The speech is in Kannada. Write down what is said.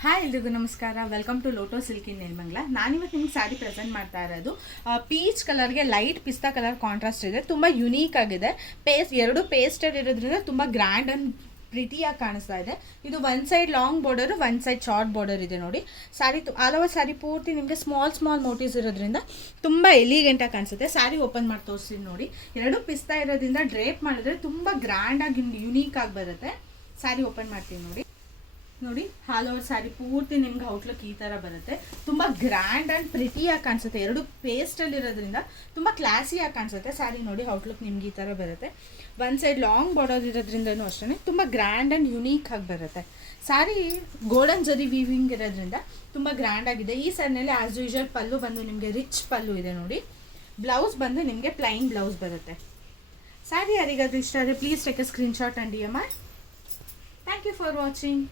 ಹಾಯ್ ಎಲ್ರಿಗೂ ನಮಸ್ಕಾರ. ವೆಲ್ಕಮ್ ಟು ಲೋಟೋ ಸಿಲ್ಕ್ ಇನ್ ನೆಲಮಂಗಲ. ನಾನಿವತ್ತು ನಿಮ್ಗೆ ಸ್ಯಾರಿ ಪ್ರೆಸೆಂಟ್ ಮಾಡ್ತಾ ಇರೋದು ಪೀಚ್ ಕಲರ್ಗೆ ಲೈಟ್ ಪಿಸ್ತಾ ಕಲರ್ ಕಾಂಟ್ರಾಸ್ಟ್ ಇದೆ. ತುಂಬ ಯುನೀಕ್ ಆಗಿದೆ. ಎರಡು ಪೇಸ್ಟೆಡ್ ಇರೋದ್ರಿಂದ ತುಂಬ ಗ್ರ್ಯಾಂಡ್ ಆ್ಯಂಡ್ ಪ್ರಿಟಿಯಾಗಿ ಕಾಣಿಸ್ತಾ ಇದೆ. ಇದು ಒಂದು ಸೈಡ್ ಲಾಂಗ್ ಬಾರ್ಡರ್, ಒಂದು ಸೈಡ್ ಶಾರ್ಟ್ ಬಾರ್ಡರ್ ಇದೆ ನೋಡಿ. ಸ್ಯಾರಿ ಆಲ್ ಓವರ್ ಸ್ಯಾರಿ ಪೂರ್ತಿ ನಿಮಗೆ ಸ್ಮಾಲ್ ಮೋಟಿವ್ಸ್ ಇರೋದ್ರಿಂದ ತುಂಬ ಎಲಿಗೆಂಟಾಗಿ ಕಾಣಿಸುತ್ತೆ. ಸ್ಯಾರಿ ಓಪನ್ ಮಾಡಿ ತೋರಿಸ್ತೀನಿ ನೋಡಿ. ಎರಡು ಪಿಸ್ತಾ ಇರೋದ್ರಿಂದ ಡ್ರೇಪ್ ಮಾಡಿದ್ರೆ ತುಂಬ ಗ್ರ್ಯಾಂಡಾಗಿ ಯುನೀಕ್ ಆಗಿ ಬರುತ್ತೆ. ಸ್ಯಾರಿ ಓಪನ್ ಮಾಡ್ತೀನಿ ನೋಡಿ. ಆಲ್ ಓವರ್ ಸ್ಯಾರಿ ಪೂರ್ತಿ ನಿಮ್ಗೆ ಔಟ್ಲುಕ್ ಈ ಥರ ಬರುತ್ತೆ. ತುಂಬ ಗ್ರ್ಯಾಂಡ್ ಆ್ಯಂಡ್ ಪ್ರಿಟಿಯಾಗಿ ಕಾಣಿಸುತ್ತೆ. ಎರಡು ಪೇಸ್ಟಲ್ಲಿ ಇರೋದ್ರಿಂದ ತುಂಬ ಕ್ಲಾಸಿಯಾಗಿ ಕಾಣಿಸುತ್ತೆ. ಸ್ಯಾರಿ ನೋಡಿ ಔಟ್ಲುಕ್ ನಿಮ್ಗೆ ಈ ಥರ ಬರುತ್ತೆ. ಒಂದು ಸೈಡ್ ಲಾಂಗ್ ಬಾರ್ಡರ್ ಇರೋದ್ರಿಂದನೂ ಅಷ್ಟೇ ತುಂಬ ಗ್ರ್ಯಾಂಡ್ ಆ್ಯಂಡ್ ಯುನೀಕ್ ಆಗಿ ಬರುತ್ತೆ. ಸ್ಯಾರಿ ಗೋಲ್ಡನ್ ಜರಿ ವೀವಿಂಗ್ ಇರೋದ್ರಿಂದ ತುಂಬ ಗ್ರ್ಯಾಂಡ್ ಆಗಿದೆ. ಈ ಸ್ಯಾರಿನಲ್ಲಿ ಆ್ಯಸ್ ಯೂಶುವಲ್ ಪಲ್ಲು ಬಂದು ನಿಮಗೆ ರಿಚ್ ಪಲ್ಲು ಇದೆ ನೋಡಿ. ಬ್ಲೌಸ್ ಬಂದು ನಿಮಗೆ ಪ್ಲೈನ್ ಬ್ಲೌಸ್ ಬರುತ್ತೆ. ಸ್ಯಾರಿ ಯಾರಿಗಾದ್ರೂ ಇಷ್ಟ ಆದರೆ please take a screenshot and DM. Thank you for watching.